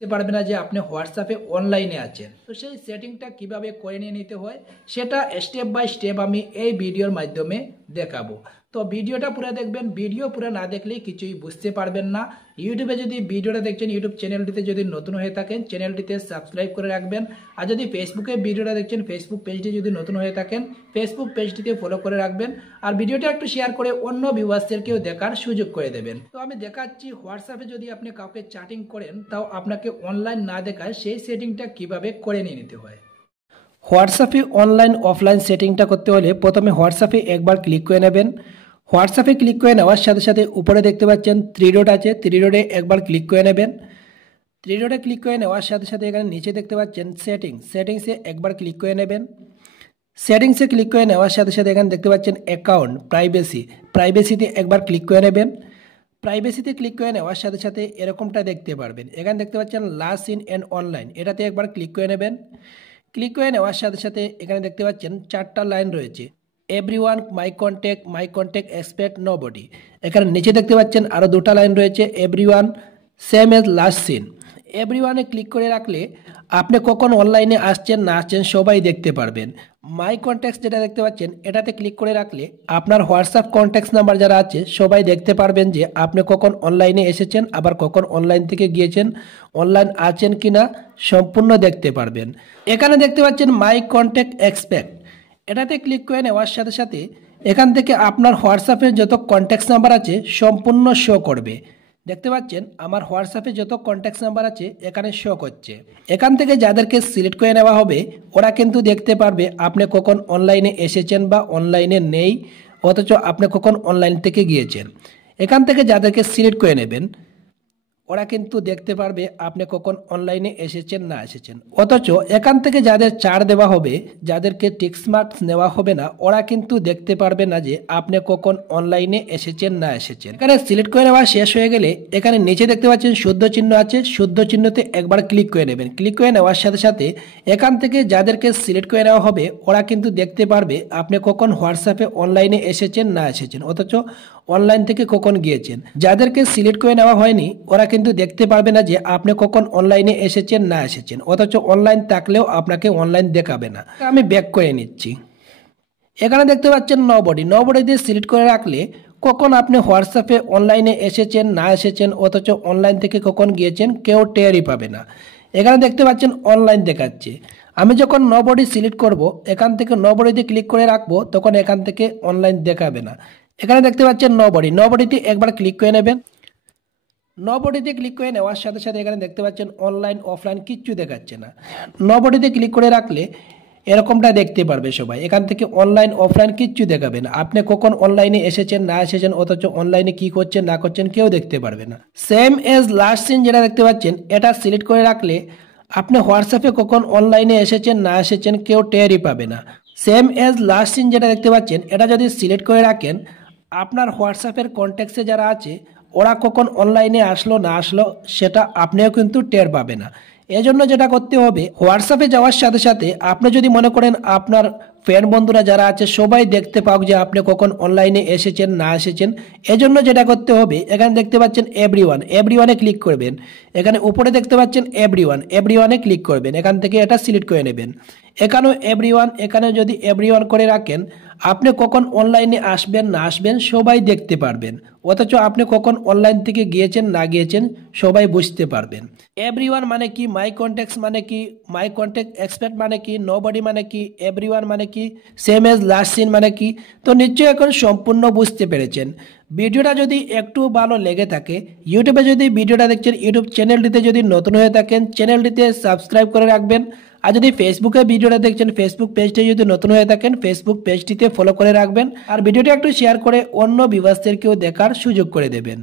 বুঝতে পারবে না যে আপনি হোয়াটসঅ্যাপে অনলাইনে আছেন। তো সেই সেটিংটা কিভাবে করে নিয়ে নিতে হয় সেটা স্টেপ বাই স্টেপ আমি এই ভিডিওর মাধ্যমে দেখাবো। তো ভিডিওটা পুরো দেখবেন, ভিডিও পুরো না দেখলে কিছুই বুঝতে পারবেন না। ইউটিউবে যদি ভিডিওটা দেখছেন, ইউটিউব চ্যানেলটিতে যদি নতুন হয়ে থাকেন চ্যানেলটিতে সাবস্ক্রাইব করে রাখবেন। আর যদি ফেসবুকে ভিডিওটা দেখছেন, ফেসবুক পেজটি যদি নতুন হয়ে থাকেন ফেসবুক পেজটিতে ফলো করে রাখবেন। আর ভিডিওটা একটু শেয়ার করে অন্য ভিউয়ার্সদেরকেও দেখার সুযোগ করে দেবেন। তো আমি দেখাচ্ছি হোয়াটসঅ্যাপে যদি আপনি কাউকে চ্যাটিং করেন তাও আপনাকে অনলাইন না দেখায় সেই সেটিংটা কিভাবে করে নিয়ে নিতে হয়। হোয়াটসঅ্যাপে অনলাইন অফলাইন সেটিংটা করতে হলে প্রথমে হোয়াটসঅ্যাপে একবার ক্লিক করে নেবেন। হোয়াটসঅ্যাপে ক্লিক করে নেওয়ার সাথে সাথে উপরে দেখতে পাচ্ছেন থ্রি ডট আছে, থ্রি ডটে একবার ক্লিক করে নেবেন। থ্রি ডটে ক্লিক করে নেওয়ার সাথে সাথে এখানে নিচে দেখতে পাচ্ছেন সেটিংসে একবার ক্লিক করে নেবেন। সেটিংসে ক্লিক করে নেওয়ার সাথে সাথে এখানে দেখতে পাচ্ছেন অ্যাকাউন্ট প্রাইভেসিতে একবার ক্লিক করে নেবেন। প্রাইভেসিতে ক্লিক করে নেওয়ার সাথে সাথে এরকমটা দেখতে পারবেন। এখানে দেখতে পাচ্ছেন লাস্ট সিন অ্যান্ড অনলাইন, এটাতে একবার ক্লিক করে নেবেন। ক্লিক করে নেওয়ার সাথে সাথে এখানে দেখতে পাচ্ছেন চারটা লাইন রয়েছে, everyone, my contact, except, nobody. এখানে নিচে দেখতে পাচ্ছেন আরও দুটা লাইন রয়েছে, everyone same as last seen. এভরিওয়ানে ক্লিক করে রাখলে আপনি কখন অনলাইনে আসছেন না আসছেন সবাই দেখতে পারবেন। মাই কন্ট্যাক্টস যেটা দেখতে পাচ্ছেন এটাতে ক্লিক করে রাখলে আপনার হোয়াটসঅ্যাপ কন্ট্যাক্টস নাম্বার যারা আছে সবাই দেখতে পারবেন যে আপনি কখন অনলাইনে এসেছেন, আবার কখন অনলাইন থেকে গিয়েছেন, অনলাইন আছেন কি না সম্পূর্ণ দেখতে পারবেন। এখানে দেখতে পাচ্ছেন মাই কন্ট্যাক্ট এক্সপেক্ট, এটাতে ক্লিক করে নেওয়ার সাথে সাথে এখান থেকে আপনার হোয়াটসঅ্যাপের যত কন্ট্যাক্টস নাম্বার আছে সম্পূর্ণ শো করবে। দেখতে পাচ্ছেন আমার হোয়াটসঅ্যাপে যত কন্ট্যাক্টস নাম্বার আছে এখানে শো করছে। এখান থেকে যাদেরকে সিলেক্ট করে নেওয়া হবে ওরা কিন্তু দেখতে পারবে আপনি কখন অনলাইনে এসেছেন বা অনলাইনে নেই, অথচ আপনি কখন অনলাইন থেকে গিয়েছেন। এখান থেকে যাদেরকে সিলেক্ট করে নেবেন ওরা কিন্তু দেখতে পারবে আপনি কখন অনলাইনে এসেছেন না এসেছেন। অথচ এখান থেকে যাদের ছাড় দেওয়া হবে, যাদেরকে টিক্স মার্কস নেওয়া হবে না, ওরা কিন্তু দেখতে পারবে না যে আপনি কখন অনলাইনে এসেছেন না এসেছেন। এখানে সিলেক্ট করে নেওয়া শেষ হয়ে গেলে এখানে নিচে দেখতে পাচ্ছেন শুদ্ধ চিহ্ন আছে, শুদ্ধ চিহ্নতে একবার ক্লিক করে নেবেন। ক্লিক করে নেওয়ার সাথে সাথে এখান থেকে যাদেরকে সিলেক্ট করে নেওয়া হবে ওরা কিন্তু দেখতে পারবে আপনি কখন হোয়াটসঅ্যাপে অনলাইনে এসেছেন না এসেছেন, অথচ অনলাইন থেকে কখন গিয়েছেন। যাদেরকে সিলেক্ট করে নেওয়া হয়নি ওরা কিন্তু দেখতে পারবে না যে আপনি কখন অনলাইনে এসেছেন না এসেছেন, অথচ অনলাইন থাকলেও আপনাকে অনলাইন দেখাবে না। আমি ব্যাক করে নিচ্ছি। এখানে দেখতে পাচ্ছেন নোবডি দিয়ে সিলেক্ট করে রাখলে কখন আপনি হোয়াটসঅ্যাপে অনলাইনে এসেছেন না এসেছেন, অথচ অনলাইন থেকে কখন গিয়েছেন কেউ টেরই পাবে না। এখানে দেখতে পাচ্ছেন অনলাইন দেখাচ্ছে। আমি যখন নোবডি সিলেক্ট করব এখান থেকে নোবডিতে ক্লিক করে রাখবো তখন এখান থেকে অনলাইন দেখাবে না। এখানে দেখতে পাচ্ছেন নোবডিতে একবার ক্লিক করে নেবেন। নোবডিতে ক্লিক করে নেওয়ার সাথে সাথে এখানে দেখতে পাচ্ছেন অনলাইন অফলাইন কিচ্ছু দেখাচ্ছে না। নোবডিতে ক্লিক করে রাখলে এরকমটা দেখতে পারবে সবাই। এখান থেকে অনলাইন অফলাইন কিচ্ছু দেখাবে না, আপনি কখন অনলাইনে এসেছেন না এসেছেন, অথচ অনলাইনে কি করছেন না করছেন কেউ দেখতে পারবে না। সেম এজ লাস্ট সিন যেটা দেখতে পাচ্ছেন এটা সিলেক্ট করে রাখলে আপনি হোয়াটসঅ্যাপে কখন অনলাইনে এসেছেন না এসেছেন কেউ টেরই পাবে না। সেম এজ লাস্ট সিন যেটা দেখতে পাচ্ছেন এটা যদি সিলেক্ট করে রাখেন আপনার হোয়াটসঅ্যাপের কন্ট্যাক্টসে যারা আছে ওরা কখন অনলাইনে আসলো না আসলো সেটা আপনিও কিন্তু টের পাবে না। এজন্য যেটা করতে হবে হোয়াটসঅ্যাপে যাওয়ার সাথে সাথে আপনি যদি মনে করেন আপনার ফ্রেন্ড বন্ধুরা যারা আছে সবাই দেখতে পাক যে আপনি কখন অনলাইনে এসেছেন না এসেছেন, এজন্য যেটা করতে হবে এখানে দেখতে পাচ্ছেন এভরিওয়ানে ক্লিক করবেন। এখানে উপরে দেখতে পাচ্ছেন এভরিওয়ানে ক্লিক করবেন। এখান থেকে এটা সিলেক্ট করে নেবেন। এখানেও এখানে যদি এভরিওয়ান করে রাখেন আপনি কখন অনলাইনে আসবেন না আসবেন সবাই দেখতে পারবেন, অথচ আপনি কখন অনলাইন থেকে গিয়েছেন না গিয়েছেন সবাই বুঝতে পারবেন। এভরিওয়ান মানে কি, মাই কন্ট্যাক্টস মানে কি, মাই কন্ট্যাক্ট এক্সপেক্ট মানে কি, নোবডি মানে কি, এভরিওয়ান মানে কি, সেম এজ লাস্ট সিন মানে কি, তো নিশ্চয়ই এখন সম্পূর্ণ বুঝতে পেরেছেন। ভিডিওটা যদি একটু ভালো লেগে থাকে ইউটিউবে যদি ভিডিওটা দেখছেন ইউটিউব চ্যানেলটিতে যদি নতুন হয়ে থাকেন চ্যানেলটিতে সাবস্ক্রাইব করে রাখবেন। আর যদি ফেসবুকে ভিডিওটা দেখছেন ফেসবুক পেজটি যদি নতুন হয়ে থাকেন ফেসবুক পেজটিতে ফলো করে রাখবেন। আর ভিডিওটা একটু শেয়ার করে অন্য ভিউয়ার্সদেরকেও দেখার সুযোগ করে দেবেন।